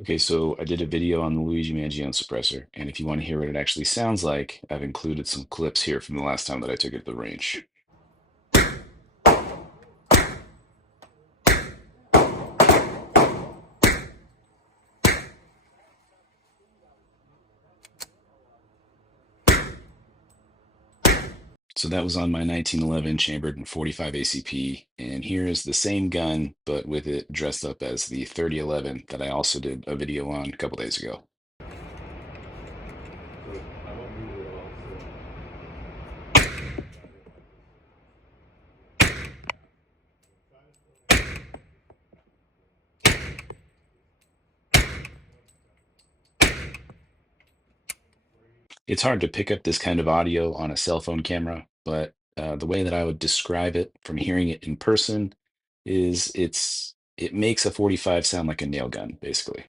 Okay, so I did a video on the Luigi Mangione suppressor, and if you want to hear what it actually sounds like, I've included some clips here from the last time that I took it to the range. So that was on my 1911 chambered in 45 ACP, and here is the same gun, but with it dressed up as the 3011 that I also did a video on a couple days ago. It's hard to pick up this kind of audio on a cell phone camera, but the way that I would describe it from hearing it in person is it makes a 45 sound like a nail gun, basically.